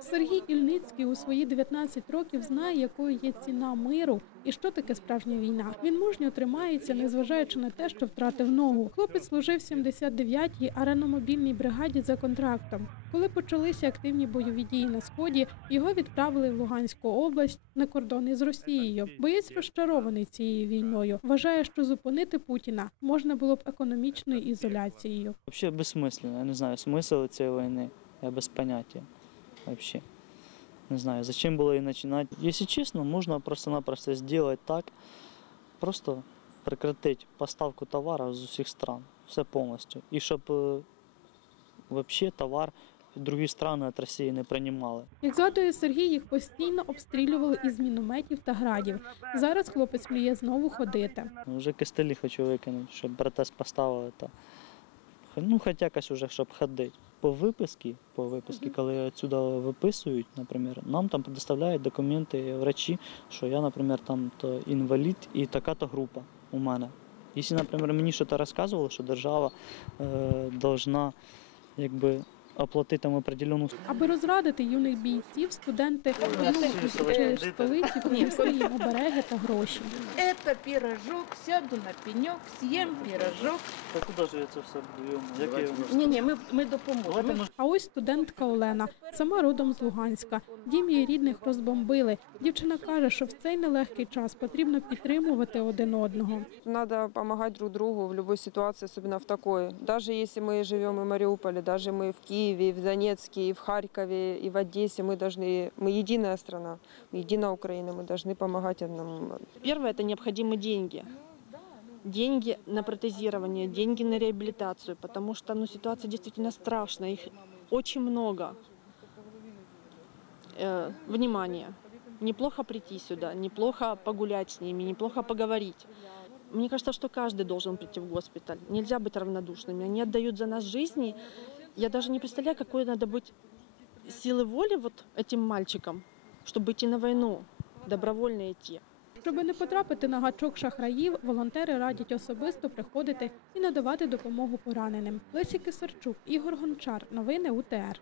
Сергій Ільницький у свої 19 років знає, якою є ціна миру і що таке справжня війна. Він мужньо тримається, незважаючи на те, що втратив ногу. Хлопець служив в 79-й аерономобільній бригаді за контрактом. Коли почалися активні бойові дії на сході, його відправили в Луганську область на кордон із Росією. Боєць розчарований цією війною. Вважає, що зупинити Путіна можна було б економічною ізоляцією. Вообще бессмысленно. Я не знаю, смысл цієї війни. Я без поняття. Вообще. Не знаю, зачем было и начинать. Если честно, можно просто-напросто сделать так, просто прекратить поставку товару з усіх стран. Все повністю. І щоб е, вообще товар другі страни від Росії не приймали. Як згадує Сергій, їх постійно обстрілювали із мінометів та градів. Зараз хлопець мріє знову ходити. Вже костелі хочу викинути, щоб протез поставили. Та. Ну, хоч якось уже, щоб ходити. По виписці, по виписці, коли відсюди виписують, наприклад, нам там предоставляють документи врачі, що я, наприклад, там то інвалід і така-то група у мене. Якщо, наприклад, мені щось розказували, що держава е, должна якби, оплатити там определену Аби розрадити юних бійців, студенти чи столиці принесли їм обереги та гроші. Это пирожок, сяду на пенек, съем пирожок. Та куди ж я це все буду? Як я... Ні-ні, ми, ми допоможемо. Ми А ось студентка Олена, сама родом з Луганська. Дім її рідних розбомбили. Дівчина каже, що в цей нелегкий час потрібно підтримувати один одного. Надо помогать друг другу в любой ситуации, особенно в такой. Даже если мы живем и в Мариуполе, даже мы в Киеве, и в Донецке, и в Харькове, и в Одессе, мы должны, мы единая страна, единая Украина, мы должны помогать одному. Первое – это необходимы деньги. Деньги на протезирование, деньги на реабилитацию, потому что ну, ситуация действительно страшная, их очень много. Э, внимание, неплохо прийти сюда, неплохо погулять с ними, неплохо поговорить. Мне кажется, что каждый должен прийти в госпиталь. Нельзя быть равнодушными. Они отдают за нас жизни. Я даже не представляю, какой надо быть силы воли вот этим мальчикам, чтобы идти на войну, добровольно идти. Щоби не потрапити на гачок шахраїв, волонтери радять особисто приходити і надавати допомогу пораненим. Лесі Кисарчук, Ігор Гончар. Новини УТР.